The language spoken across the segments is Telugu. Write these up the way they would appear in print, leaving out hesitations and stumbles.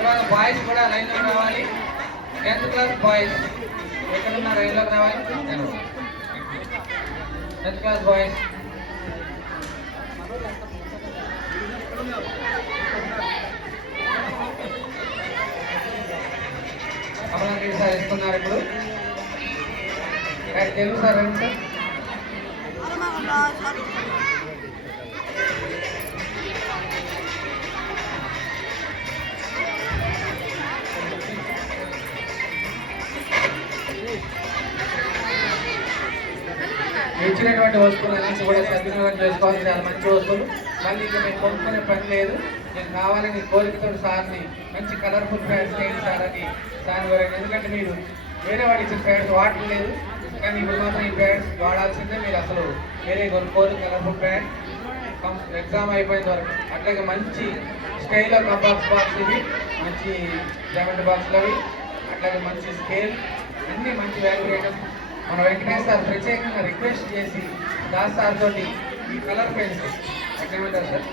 తర్వాత బాయ్స్ కూడా లైన్లోకి రావాలి. 10th క్లాస్ బాయ్స్ ఎక్కడున్న లైన్లోకి రావాలి. 10th class boys Amalareddy sir ఇస్తున్నారు. ఇప్పుడు తెలుగు సార్ రండి సార్. ఇచ్చినటువంటి వస్తువులన్నీ కూడా సద్వినియోగం చేసుకోవాలి. చాలా మంచి వస్తువులు. మళ్ళీ ఇంకా మీకు కొనుక్కునే పని లేదు. నేను కావాలని కోరికతో సార్ని మంచి కలర్ఫుల్ ప్యాంట్స్ చేయండి సార్ అని సార్ కోరాను. ఎందుకంటే మీరు వేరే వాడు ఇచ్చిన ప్యాంట్స్ వాడలేదు, కానీ ఇప్పుడు మాత్రం ఈ ప్యాంట్స్ వాడాల్సిందే. మీరు అసలు వేరే కొనుక్కోరు. కలర్ఫుల్ ప్యాంట్ ఎగ్జామ్ అయిపోయిన వరకు. అట్లాగే మంచి స్టైల్ ఆఫ్ బాక్స్ ఇవి, మంచి జామెంట్ బాక్స్లు అవి, అట్లాగే మంచి స్కేల్, అన్నీ మంచి వాల్యూ ఐటమ్స్. మన వెంకటేష్ సార్ ప్రత్యేకంగా రిక్వెస్ట్ చేసి దాస్ సార్ తోటి ఈ కలర్ పెన్స్ ఎక్కడమంటారు sir,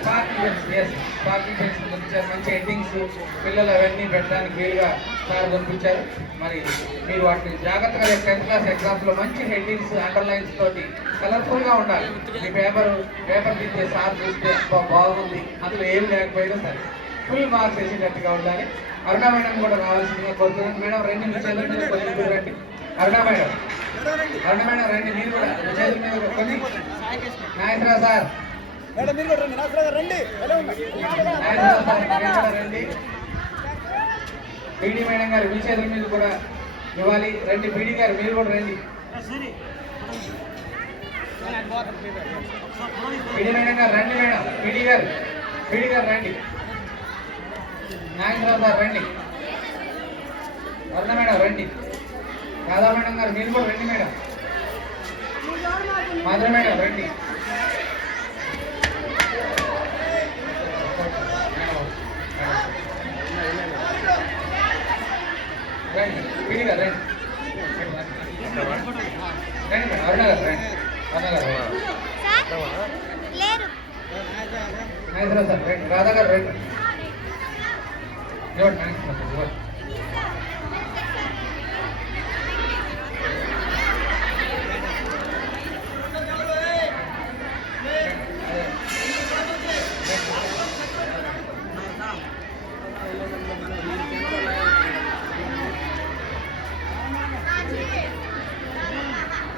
sparking pens, sparking pens పంపించారు. మంచి హెడ్డింగ్స్ పిల్లలు అవన్నీ పెట్టడానికి వీలుగా సార్ పంపించారు. మరి మీరు వాటిని జాగ్రత్తగా 10th క్లాస్ ఎగ్జామ్స్లో మంచి హెడ్డింగ్స్ అండర్లైన్స్ తోటి కలర్ఫుల్గా ఉండాలి. మీ పేపర్ తీస్తే సార్ చూస్తే బాగుంది, అందులో ఏమి లేకపోయినా సరే ఫుల్ మార్క్స్ వేసేటట్టుగా ఉండాలి. అరుణ మేడం కూడా రావాల్సిందిగా కోరుతున్నాను. మేడం రండి, మీ చేతుల మీద కొంచెం రండి. అరుణ మేడం రండి, మీరు కూడా మీ చేతుల మీద కొన్ని. నాగేశ్వరరావు సార్ రండి. బీడీ మేడం గారు మీ చేతుల మీద కూడా ఇవ్వాలి. రండి బీడీ గారు, మీరు కూడా రండి. బీడీ మేడం గారు రండి. మేడం బీడీ గారు రండి. నాగేశ్వరరావు సార్ రండి. అరుణ మేడం రండి. రాధా మేడం గారు మీరు కూడా రండి. మేడం మాధురి మేడం రండి. రండి పీడి గారు రండి. రండి మేడం. అరుణ గారు రండి. నాగేశ్వరరావు సార్ రండి. రాధా గారు రండి. ఇవ్వండి నాగేశ్వరరావు సార్ ఇవ్వండి.